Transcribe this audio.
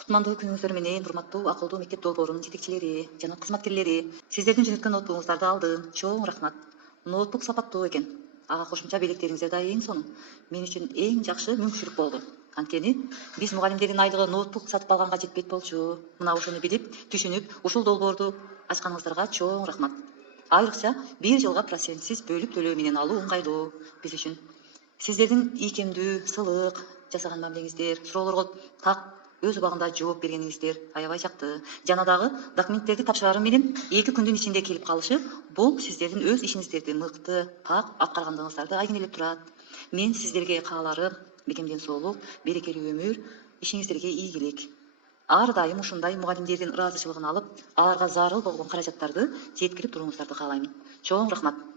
Кутмандуу күнүңүздөр менен, урматтуу акылдуу мектеп долбоорунун жетекчилери жана кызматкерлери. Сиздердин жөнөткөн ноутбугуңуздарды алдым. Чоң рахмат. Ноутбук сапаттуу экен. Ага кошумча белектериңиздер да эң сонун. Мен үчүн эң жакшы мүмкүнчүлүк болду. Анткени биз мугалимдердин айлыгы ноутбук сатып алганга жетпейт болчу. Мына ошону билип, түшүнүп, ушул долбоорду ачканыңыздарга чоң рахмат. Айрыкча 1 жылга процентсиз бөлүп төлөө менен алуу ыңгайлуу биз үчүн. Сиздердин ийкемдүү, сылык жасаган мамилеңиздер, суроолорго так өз убагында жооп бергениңиздер аябай жакты. Жана дагы документтерди тапшырарым менен 2 күндүн ичинде келип калышы бул сиздердин өз ишиңиздерди мыкты, так аткаргандыгыңыздарды айгинелеп турат. Мен сиздерге кааларым бекемден соолук, берекелүү өмүр, ишиңиздерге ийгилик. Ар дайым ушундай мугалимдердин ыраазычылыгын алып, аларга зарыл болгон каражаттарды жеткирип туруңуздарды каалайм. Чоң рахмат.